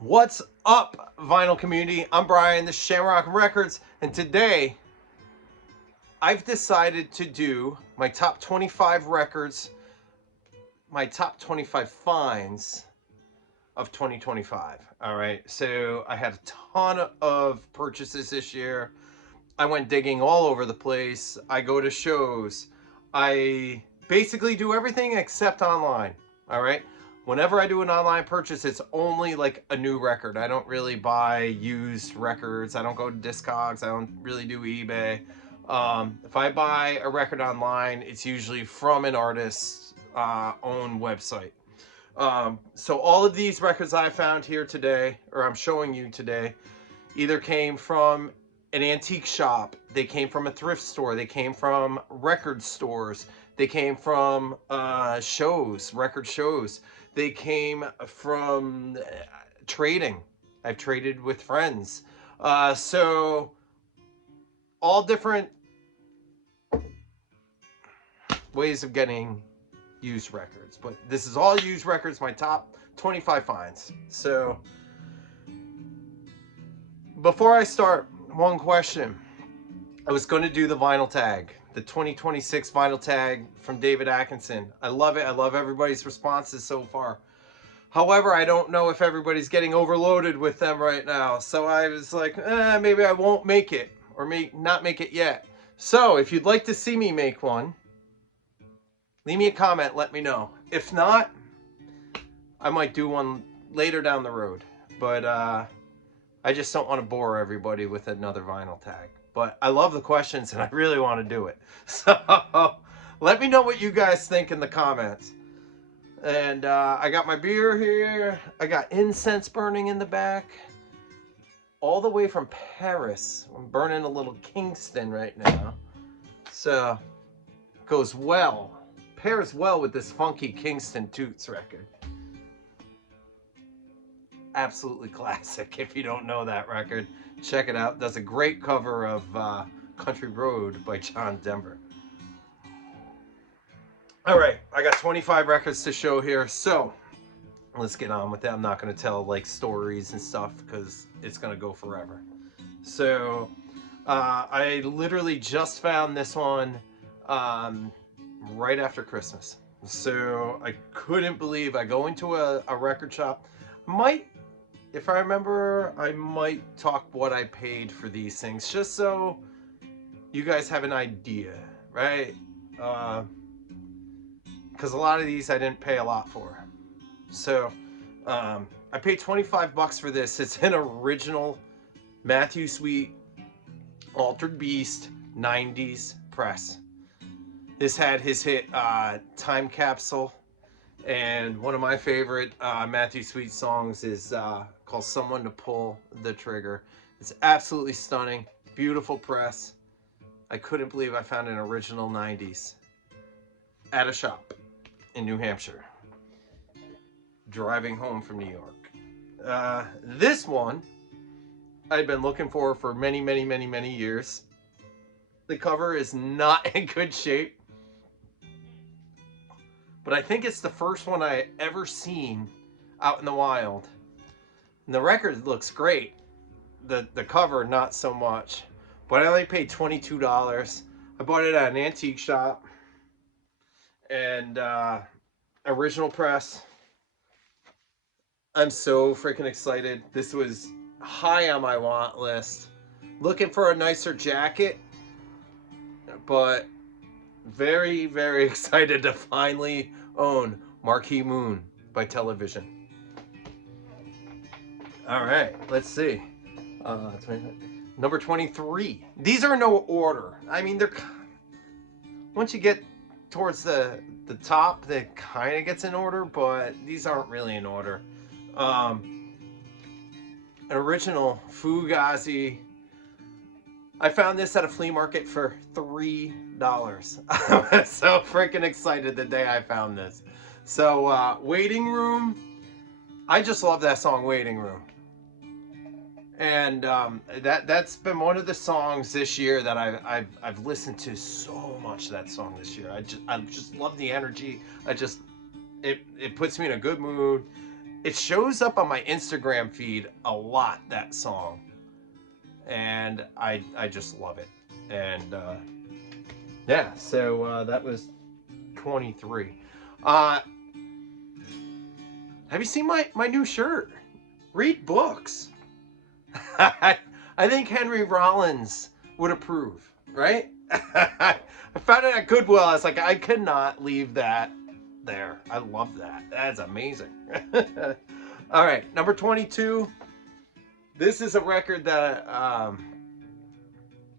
What's up, vinyl community? I'm Brian, the Shamrock'n Records, and today I've decided to do my top 25 records, my top 25 finds of 2025. All right, so I had a ton of purchases this year. I went digging all over the place. I go to shows. I basically do everything except online. All right. Whenever I do an online purchase, it's only like a new record. I don't really buy used records. I don't go to Discogs. I don't really do eBay. If I buy a record online, it's usually from an artist's own website. So all of these records I found here today, or I'm showing you today, either came from an antique shop, they came from a thrift store, they came from record stores, they came from shows, record shows, they came from trading. I've traded with friends. So all different ways of getting used records, but this is all used records, my top 25 finds. So before I start, one question. I was going to do the vinyl tag, the 2026 vinyl tag from David Atkinson. I love it. I love everybody's responses so far. However, I don't know if everybody's getting overloaded with them right now. So I was like, maybe I won't make it, or may not make it yet. So if you'd like to see me make one, leave me a comment, let me know. If not, I might do one later down the road. But I just don't want to bore everybody with another vinyl tag. But I love the questions and I really want to do it. So let me know what you guys think in the comments. And I got my beer here. I got incense burning in the back. All the way from Paris. I'm burning a little Kingston right now. So it goes well. Pairs well with this funky Kingston Toots record. Absolutely classic. If you don't know that record, check it out. Does a great cover of Country Road by John Denver. All right, I got 25 records to show here, so let's get on with that. I'm not going to tell like stories and stuff because it's going to go forever. So I literally just found this one right after Christmas. So I couldn't believe I go into a record shop. If I remember, I might talk what I paid for these things, just so you guys have an idea, right? Because a lot of these I didn't pay a lot for. So I paid 25 bucks for this. It's an original Matthew Sweet Altered Beast 90s press. This had his hit Time Capsule. And one of my favorite Matthew Sweet songs is called Someone to Pull the Trigger. It's absolutely stunning. Beautiful press. I couldn't believe I found an original 90s at a shop in New Hampshire. Driving home from New York. This one I'd been looking for many, many, many, many years. The cover is not in good shape. But I think it's the first one I ever seen out in the wild. And the record looks great. The cover, not so much. But I only paid $22. I bought it at an antique shop. And original press. I'm so freaking excited. This was high on my want list. Looking for a nicer jacket. But very, very excited to finally own Marquee Moon by Television. All right, let's see. Number 23. These are no order. I mean, they're once you get towards the top, that kind of gets in order, but these aren't really in order. An original Fugazi. I found this at a flea market for $3. I was so freaking excited the day I found this. So Waiting Room. I just love that song, Waiting Room. And that's been one of the songs this year that I've listened to so much. That song this year, I just love the energy. It puts me in a good mood. it shows up on my Instagram feed a lot, that song. And I just love it. And yeah, so that was 23. Have you seen my new shirt? Read books. I think Henry Rollins would approve, right? I found it at Goodwill. I was like, I could not leave that there. I love that. That's amazing. All right, number 22. This is a record that I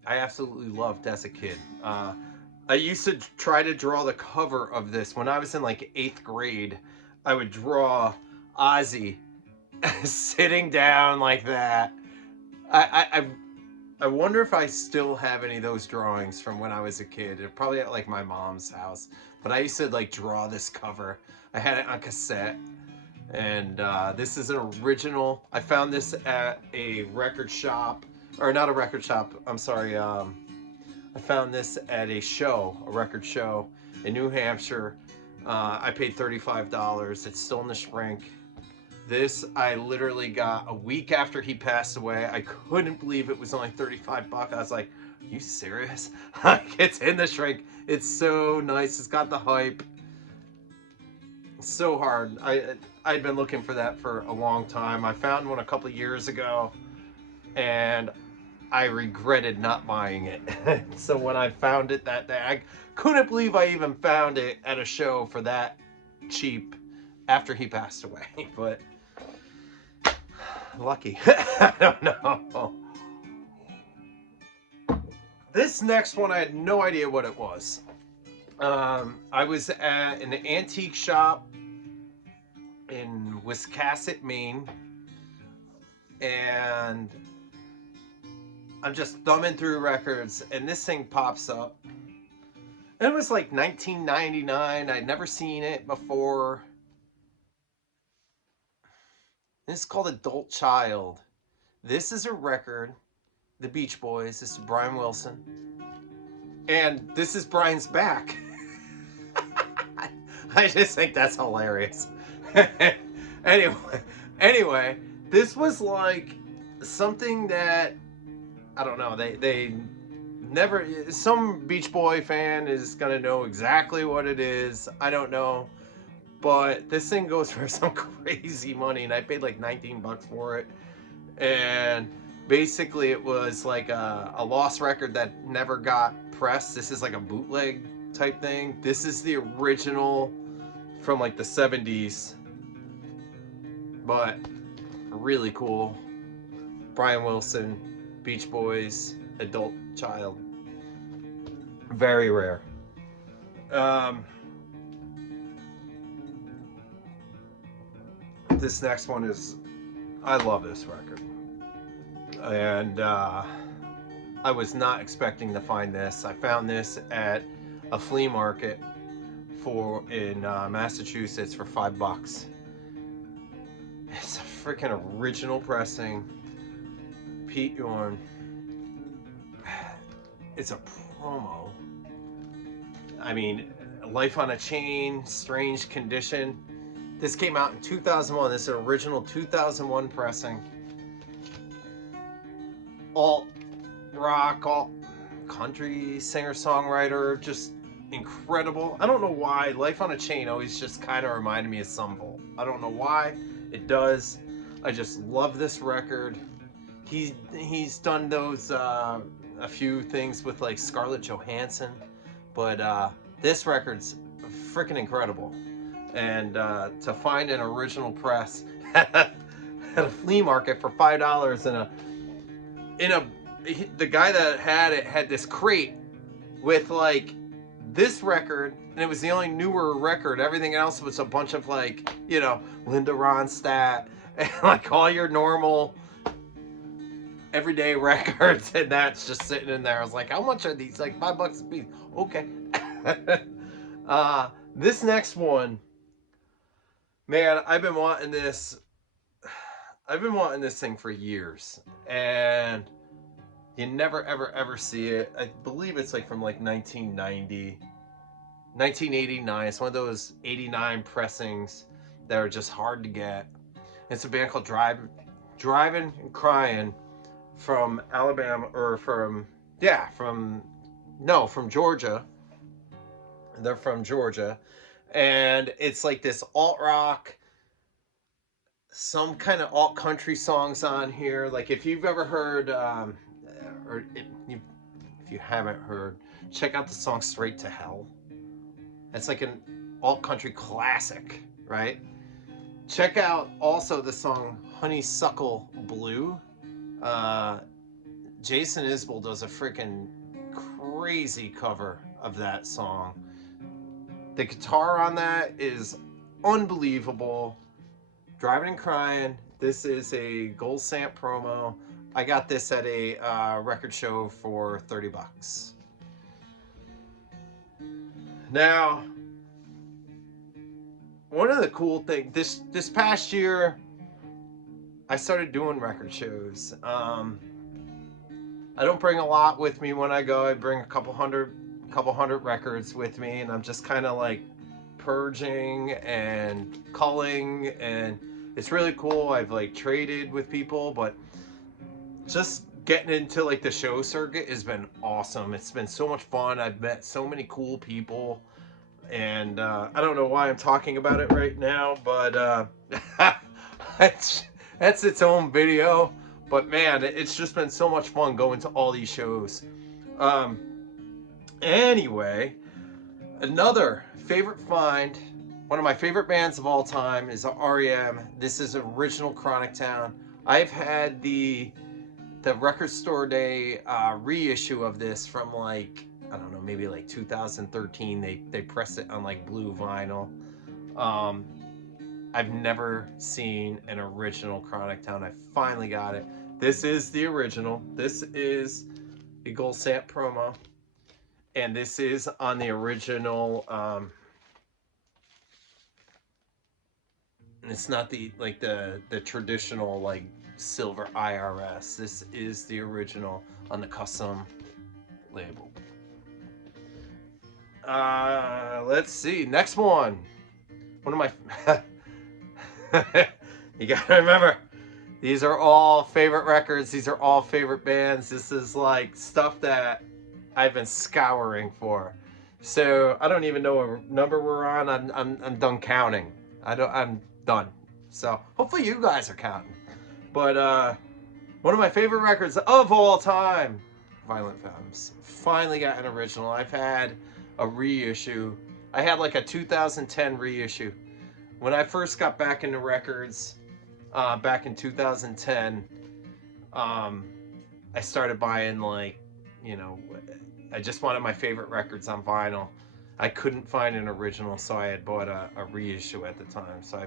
absolutely loved as a kid. I used to try to draw the cover of this when I was in like 8th grade. I would draw Ozzy sitting down like that. I wonder if I still have any of those drawings from when I was a kid. They're probably at like my mom's house. But I used to like draw this cover. I had it on cassette. And this is an original. I found this at a record shop. Or not a record shop. I'm sorry. I found this at a show. A record show in New Hampshire. I paid $35. It's still in the shrink. This I literally got a week after he passed away. I couldn't believe it was only 35 bucks. I was like, are you serious? Like, it's in the shrink. It's so nice. It's got the hype. It's so hard. I'd been looking for that for a long time. I found one a couple of years ago and I regretted not buying it. So when I found it that day, I couldn't believe I even found it at a show for that cheap after he passed away. But lucky. I don't know. This next one, I had no idea what it was. I was at an antique shop in Wiscasset, Maine, and I'm just thumbing through records, and this thing pops up. And it was like 1999. I'd never seen it before. This is called Adult Child. This is a record, the Beach Boys. This is Brian Wilson. And this is Brian's back. I just think that's hilarious. anyway, this was like something that, I don't know, they never, some Beach Boy fan is gonna know exactly what it is. I don't know. But this thing goes for some crazy money, and I paid like 19 bucks for it. And basically it was like a lost record that never got pressed. This is like a bootleg type thing. This is the original from like the 70s. But really cool. Brian Wilson, Beach Boys, Adult Child. Very rare. This next one is, I love this record. And I was not expecting to find this. I found this at a flea market in Massachusetts for $5. It's a freaking original pressing. Pete Yorn. It's a promo. I mean, Life on a Chain, Strange Condition. This came out in 2001. This is an original 2001 pressing. Alt rock, alt country singer-songwriter, just incredible. I don't know why Life on a Chain always just kind of reminded me of Sunvolt. I don't know why. It does. I just love this record. He's done those a few things with like Scarlett Johansson, but this record's freaking incredible. And to find an original press at a flea market for $5 the guy that had it had this crate with like this record, and it was the only newer record. Everything else was a bunch of like, you know, Linda Ronstadt and like all your normal everyday records, and that's just sitting in there. I was like, how much are these? Like $5 a piece. Okay. This next one, man, I've been wanting this thing for years, and you never ever see it. I believe it's like from like 1989. It's one of those 89 pressings that are just hard to get. It's a band called Driving and Crying from Alabama, or from, yeah, from Georgia. They're from Georgia. And it's like this alt rock, some kind of alt country songs on here. Like if you've ever heard, or if you haven't heard, check out the song Straight to Hell. It's like an alt country classic, right? Check out also the song Honeysuckle Blue. Uh, Jason Isbell does a freaking crazy cover of that song. The guitar on that is unbelievable. Driving and Crying. This is a Gold Stamp promo. I got this at a record show for $30. Now, one of the cool things this past year, I started doing record shows. I don't bring a lot with me when I go. I bring a couple hundred records with me, and I'm just kind of like purging and culling, and it's really cool. I've like traded with people, but just getting into like the show circuit has been awesome. It's been so much fun. I've met so many cool people, and I don't know why I'm talking about it right now, but that's its own video. But man, it's just been so much fun going to all these shows. Anyway, another favorite find, one of my favorite bands of all time is REM. This is Original Chronic Town. I've had the Record Store Day reissue of this from like, I don't know, maybe like 2013. They pressed it on like blue vinyl. I've never seen an original Chronic Town. I finally got it. This is the original. This is the Gold Stamp promo. And this is on the original. It's not the like the traditional like silver IRS. This is the original on the custom label. Let's see. Next one. One of my you gotta remember, these are all favorite records. These are all favorite bands. This is like stuff that I've been scouring for. So I don't even know what number we're on. I'm done counting. I'm done. So hopefully you guys are counting. But one of my favorite records of all time, Violent Femmes. Finally got an original. I've had a reissue. I had like a 2010 reissue. When I first got back into records, back in 2010, I started buying like, you know, I just wanted my favorite records on vinyl. I couldn't find an original, so I had bought a reissue at the time. So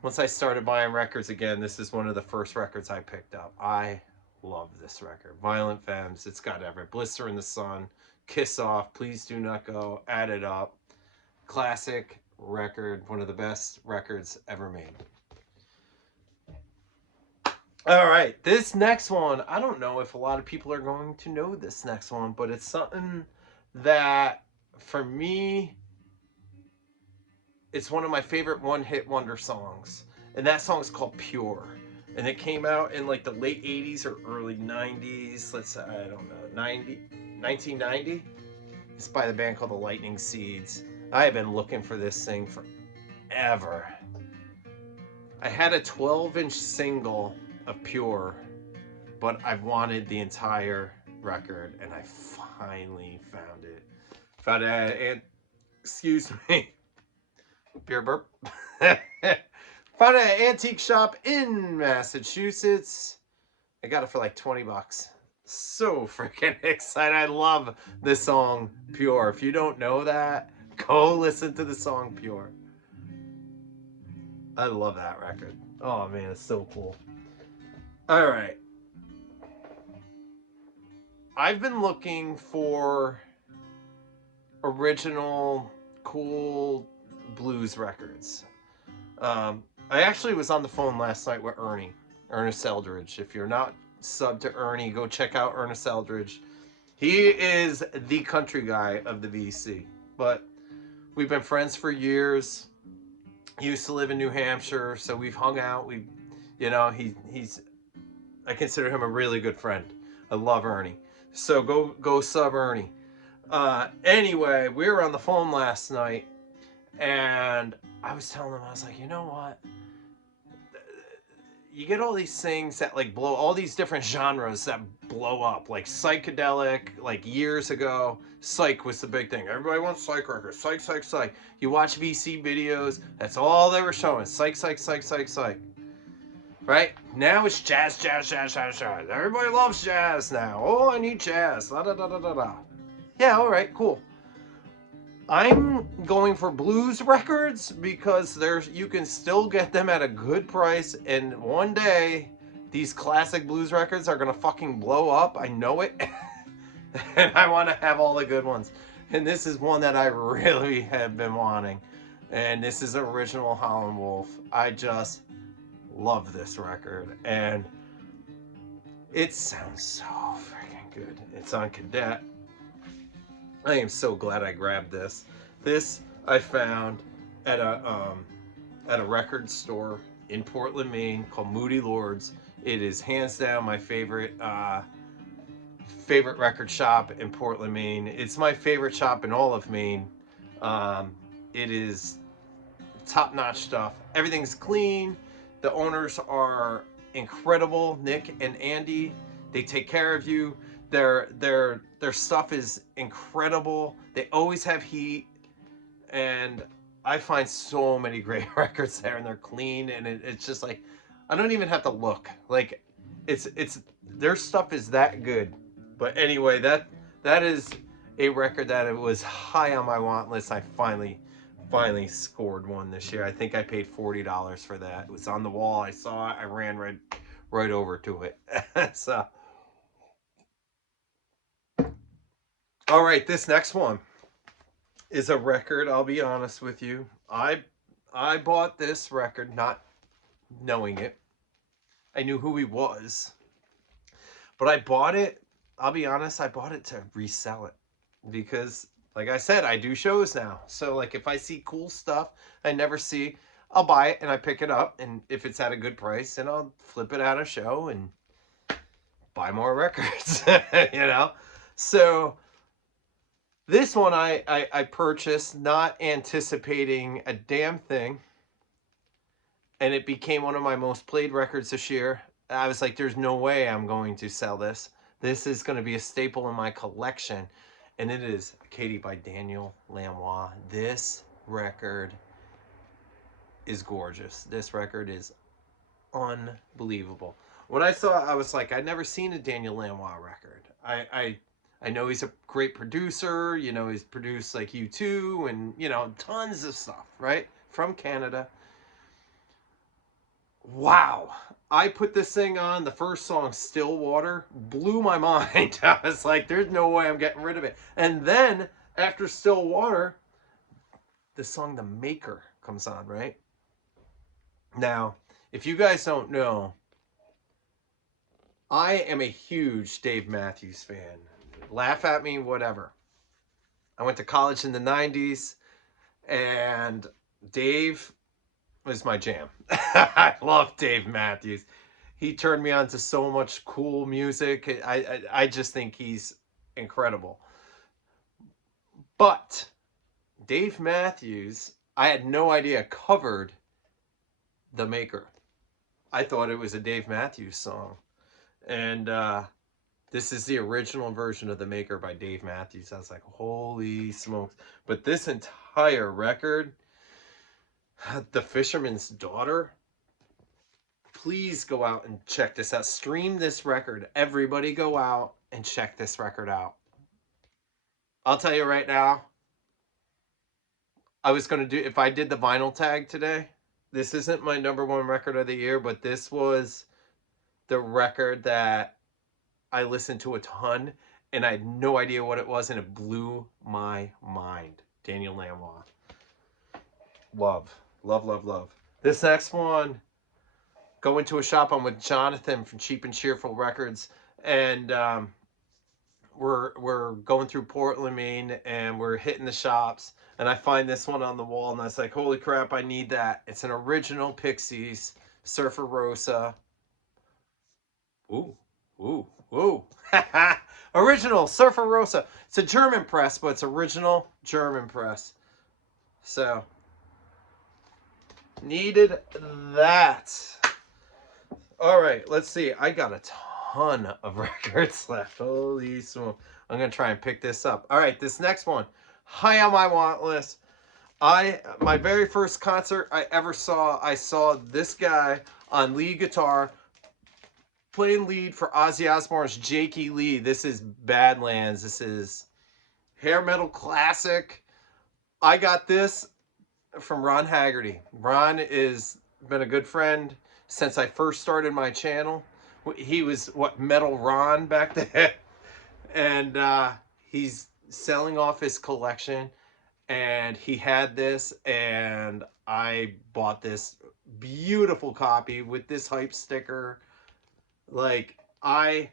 once I started buying records again, this is one of the first records I picked up. I love this record. Violent Femmes. It's got every Blister in the Sun, Kiss Off, Please Do Not Go, Add It Up. Classic record, one of the best records ever made. All right, this next one, I don't know if a lot of people are going to know this next one, but it's something that, for me, it's one of my favorite one-hit wonder songs. And that song is called Pure. And it came out in like the late 80s or early 90s. Let's say, I don't know, 1990? It's by the band called the Lightning Seeds. I have been looking for this thing forever. I had a 12-inch single of Pure, but I've wanted the entire record, and I finally found it. Found it at, excuse me, beer burp. Found it at an antique shop in Massachusetts. I got it for like $20. So freaking excited. I love this song, Pure. If you don't know that, go listen to the song Pure. I love that record. Oh man, it's so cool. All right. I've been looking for original, cool blues records. I actually was on the phone last night with Ernest Eldridge. If you're not subbed to Ernie, go check out Ernest Eldridge. He is the country guy of the VC, but we've been friends for years. He used to live in New Hampshire, so we've hung out. You know, he's I consider him a really good friend. I love Ernie. So go sub Ernie. Anyway, we were on the phone last night, and I was telling him, I was like, you know what? You get all these things that like blow, all these different genres that blow up, like psychedelic. Like years ago, psych was the big thing. Everybody wants psych records. Psych, psych, psych. You watch VC videos, that's all they were showing. Psych, psych, psych, psych, psych. Right? Now it's jazz, jazz, jazz, jazz, jazz. Everybody loves jazz now. Oh, I need jazz. Da da da da da da. Yeah, all right, cool. I'm going for blues records because you can still get them at a good price, and one day these classic blues records are gonna fucking blow up. I know it. And I want to have all the good ones. And this is one that I really have been wanting. And this is original Howlin' Wolf. I just love this record, and it sounds so freaking good. It's on Cadet. I am so glad I grabbed this. This I found at a record store in Portland, Maine called Moody Lords. It is hands down my favorite record shop in Portland, Maine. It's my favorite shop in all of Maine. It is top-notch stuff. Everything's clean. The owners are incredible, Nick and Andy. They take care of you. Their stuff is incredible. They always have heat, and I find so many great records there, and they're clean, and it's just like I don't even have to look. Like it's their stuff is that good. But anyway, that is a record that it was high on my want list. I finally scored one this year. I think I paid $40 for that. It was on the wall. I saw it. I ran right over to it. So, all right, this next one is a record. I'll be honest with you. I bought this record not knowing it. I knew who he was, but I bought it. I'll be honest. I bought it to resell it because, like I said, I do shows now. So like if I see cool stuff I never see, I'll buy it and I pick it up. And if it's at a good price, then I'll flip it at a show and buy more records, you know? So this one I purchased not anticipating a damn thing. And it became one of my most played records this year. I was like, there's no way I'm going to sell this. This is going to be a staple in my collection. And it is Katie by Daniel Lanois. This record is gorgeous. This record is unbelievable. When I saw it, I was like, I'd never seen a Daniel Lanois record. I know he's a great producer. You know, he's produced like U2 and, you know, tons of stuff, right? From Canada. Wow. I put this thing on. The first song, Stillwater, blew my mind. I was like, there's no way I'm getting rid of it. And then after Stillwater, the song The Maker comes on, right? Now, if you guys don't know, I am a huge Dave Matthews fan. Laugh at me, whatever. I went to college in the 90s, and Dave was my jam. I love Dave Matthews. He turned me on to so much cool music. I just think he's incredible. But Dave Matthews, I had no idea, covered The Maker. I thought it was a Dave Matthews song. And this is the original version of The Maker by Dave Matthews. I was like, holy smokes. But this entire record, The Fisherman's Daughter, please go out and check this out. Stream this record. Everybody go out and check this record out. I'll tell you right now, I was going to do, if I did the vinyl tag today, this isn't my #1 record of the year, but this was the record that I listened to a ton, and I had no idea what it was, and it blew my mind. Daniel Lanois. Love. Love, love, love. This next one, go into a shop. I'm with Jonathan from Cheap and Cheerful Records, and we're going through Portland, Maine, and we're hitting the shops, and I find this one on the wall, and I was like, holy crap, I need that. It's an original Pixies Surfer Rosa. Ooh, ooh, ooh. Original Surfer Rosa. It's a German press, but it's original German press. So, needed that. All right, let's see. I got a ton of records left. Holy smoke. I'm going to try and pick this up. All right, this next one. High on my want list. My very first concert I ever saw, I saw this guy on lead guitar playing lead for Ozzy Osbourne's Jakey Lee. This is Badlands. This is hair metal classic. I got this from Ron Haggerty. Ron is been a good friend since I first started my channel. He was what, Metal Ron back then, and he's selling off his collection, and he had this, and I bought this beautiful copy with this hype sticker. Like, I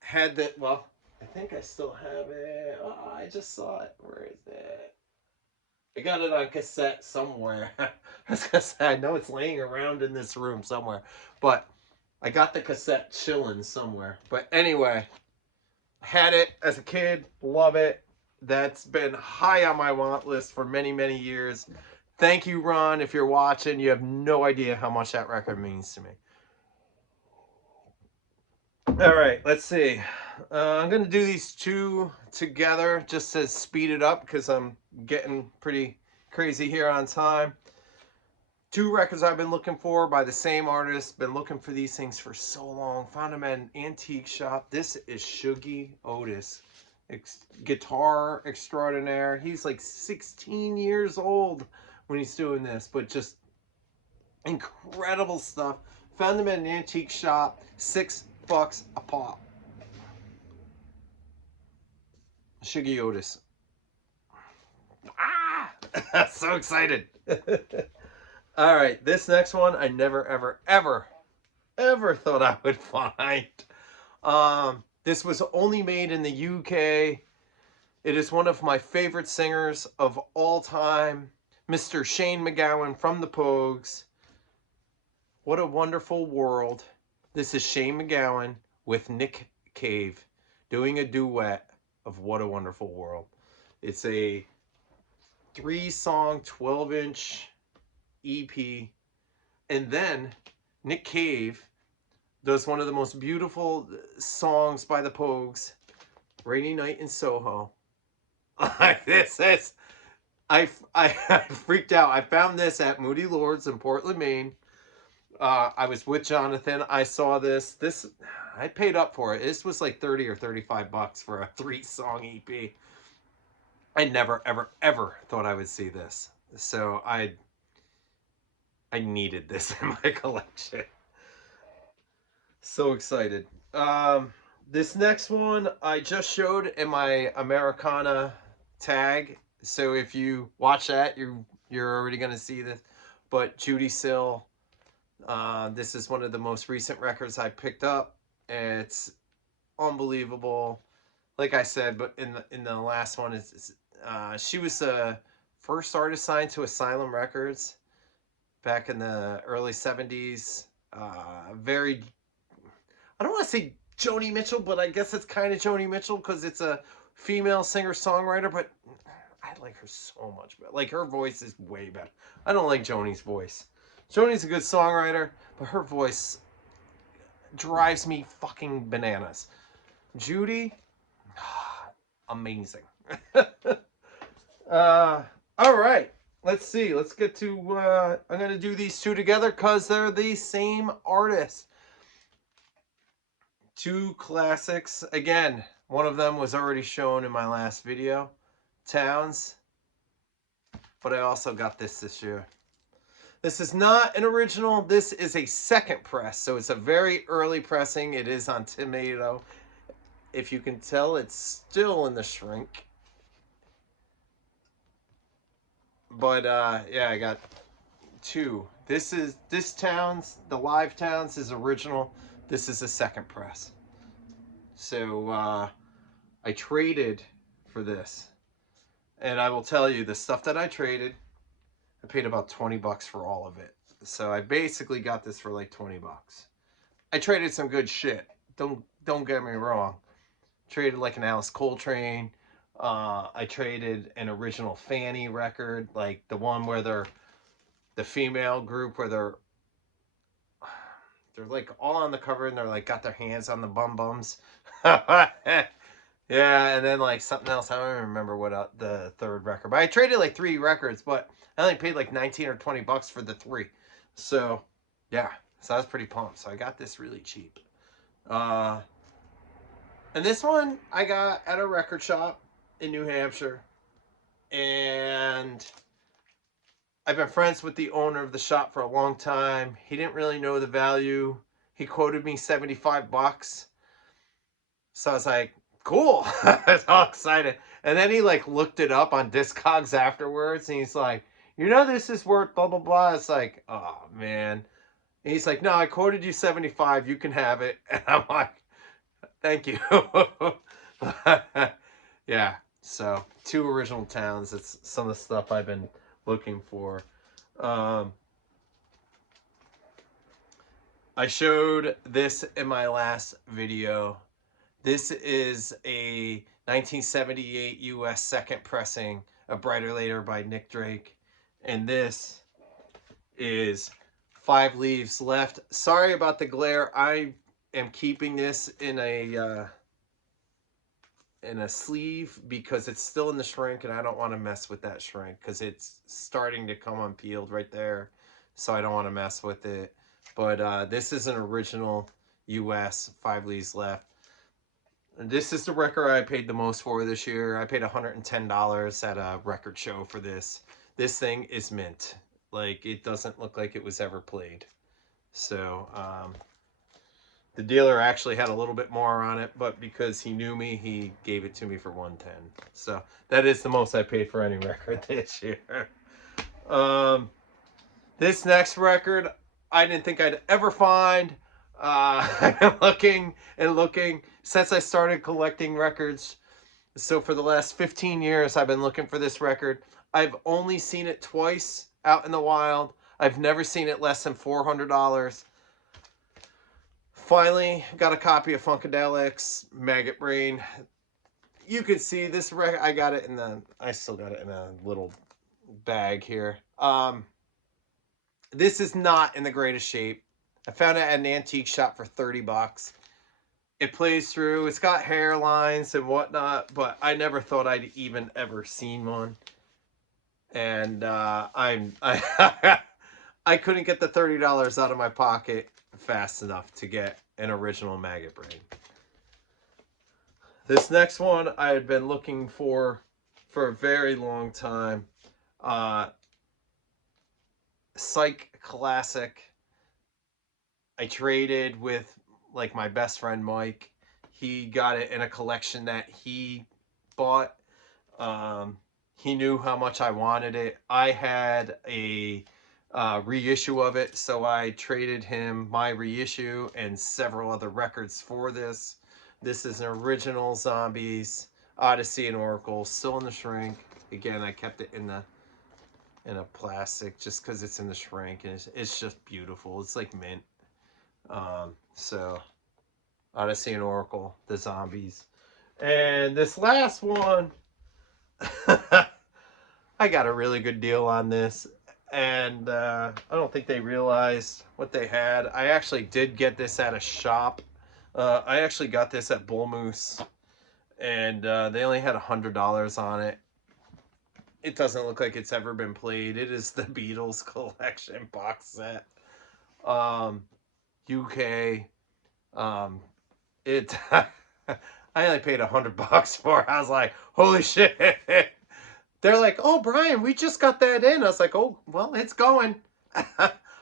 had that. Well, I think I still have it. Oh, I just saw it. Where is it? I got it on cassette somewhere. I was gonna say, I know it's laying around in this room somewhere, but I got the cassette chilling somewhere. But anyway, had it as a kid, love it. That's been high on my want list for many, many years. Thank you, Ron. If you're watching, you have no idea how much that record means to me. All right, let's see. I'm going to do these two together just to speed it up because I'm getting pretty crazy here on time. Two records I've been looking for by the same artist. Been looking for these things for so long. Found them at an antique shop. This is Shuggy Otis, guitar extraordinaire. He's like 16 years old when he's doing this, but just incredible stuff. Found them at an antique shop. $6 a pop. Shuggy Otis. Ah! So excited. All right, this next one I never, ever, ever, ever thought I would find. This was only made in the UK. It is one of my favorite singers of all time, Mr. Shane MacGowan from the Pogues. What a Wonderful World. This is Shane MacGowan with Nick Cave doing a duet of What a Wonderful World. It's a 3-song, 12-inch EP. And then Nick Cave does one of the most beautiful songs by the Pogues, Rainy Night in Soho. This is, I freaked out. I found this at Moody Lord's in Portland, Maine. I was with Jonathan. I saw this. I paid up for it. This was like 30 or 35 bucks for a 3-song EP. I never, ever, ever thought I would see this. So I needed this in my collection. So excited. This next one I just showed in my Americana tag. So if you watch that, you're already gonna see this. But Judy Sill, this is one of the most recent records I picked up. It's unbelievable. Like I said, but in the last one, she was the first artist signed to Asylum Records back in the early 70s. Very, I don't want to say Joni Mitchell, but I guess it's kind of Joni Mitchell because it's a female singer-songwriter, but I like her so much better. Like, her voice is way better. I don't like Joni's voice. Joni's a good songwriter, but her voice drives me fucking bananas. Judy, amazing. All right. Let's see. Let's get to, I'm going to do these two together because they're the same artist. Two classics. Again, one of them was already shown in my last video, Towns. But I also got this year. This is not an original. This is a second press. So it's a very early pressing. It is on Tomato. If you can tell, it's still in the shrink. But yeah, I got two. This Towns, the live Towns is original. This is a second press. So I traded for this. And I will tell you, the stuff that I traded, I paid about 20 bucks for all of it. So I basically got this for like 20 bucks. I traded some good shit. Don't get me wrong. Traded like an Alice Coltrane. I traded an original Fanny record, like the one where they're the female group where they're like all on the cover and they're like got their hands on the bums. Yeah, and then like something else. I don't even remember what the third record. But I traded like 3 records, but I only paid like 19 or 20 bucks for the 3. So yeah, so I was pretty pumped. So I got this really cheap. And this one I got at a record shop in New Hampshire. And I've been friends with the owner of the shop for a long time. He didn't really know the value. He quoted me 75 bucks. So I was like, cool. I was all excited. And then he like looked it up on Discogs afterwards and he's like, you know, this is worth blah, blah, blah. It's like, oh man. And he's like, no, I quoted you 75. You can have it. And I'm like, thank you. Yeah. So 2 original towns. It's some of the stuff I've been looking for. I showed this in my last video. This is a 1978 US second pressing of Brighter Later by Nick Drake. And this is 5 Leaves Left. Sorry about the glare. I am keeping this in a sleeve because it's still in the shrink and I don't want to mess with that shrink because it's starting to come unpeeled right there. So I don't want to mess with it. But this is an original US 5 Leaves Left. This is the record I paid the most for this year. I paid $110 at a record show for this. This thing is mint. Like, it doesn't look like it was ever played. So, the dealer actually had a little bit more on it, but because he knew me, he gave it to me for $110. So, that is the most I paid for any record this year. This next record, I didn't think I'd ever find. I've been looking and looking since I started collecting records. So for the last 15 years, I've been looking for this record. I've only seen it twice out in the wild. I've never seen it less than $400. Finally, got a copy of Funkadelics, Maggot Brain. You can see this record. I still got it in a little bag here. This is not in the greatest shape. I found it at an antique shop for 30 bucks. It plays through. It's got hairlines and whatnot, but I never thought I'd even ever seen one. And I couldn't get the $30 out of my pocket fast enough to get an original Maggot Brain. This next one I had been looking for a very long time. Psych Classic. I traded with like my best friend Mike. He got it in a collection that he bought. He knew how much I wanted it. I had a reissue of it, so I traded him my reissue and several other records for this. This is an original Zombies, Odyssey and Oracle, still in the shrink. Again, I kept it in a plastic just because it's in the shrink, and it's just beautiful. It's like mint. So Odyssey and Oracle, the Zombies. And this last one, I got a really good deal on this. And I don't think they realized what they had. I actually did get this at a shop. I actually got this at Bull Moose. And they only had $100 on it. It doesn't look like it's ever been played. It is the Beatles collection box set. UK. It I only paid $100 for it. I was like, holy shit. They're like, oh, Brian, we just got that in. I was like, oh, well, it's going.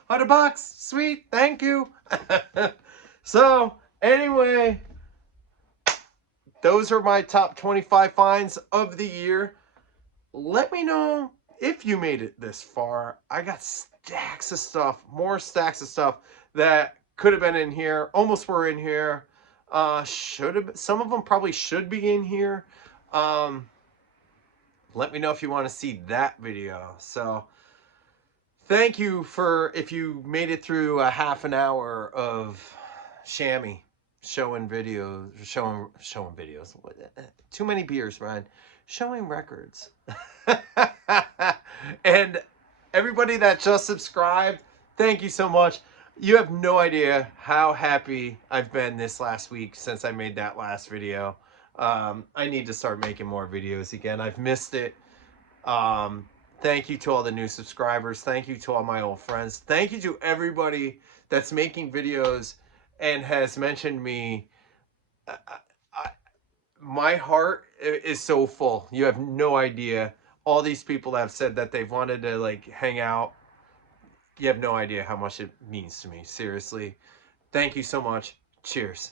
$100, sweet, thank you. So, anyway, those are my top 25 finds of the year. Let me know if you made it this far. I got stacks of stuff, more stacks of stuff that could have been in here, almost were in here. Should have, some of them probably should be in here. Um, let me know if you want to see that video. So thank you for, if you made it through a half an hour of Shammy showing videos, showing videos. Too many beers, Ryan. Showing records. And everybody that just subscribed, thank you so much. You have no idea how happy I've been this last week since I made that last video. I need to start making more videos again. I've missed it. Thank you to all the new subscribers. Thank you to all my old friends. Thank you to everybody that's making videos and has mentioned me. I, my heart is so full. You have no idea. All these people have said that they've wanted to like hang out. You have no idea how much it means to me. Seriously. Thank you so much. Cheers.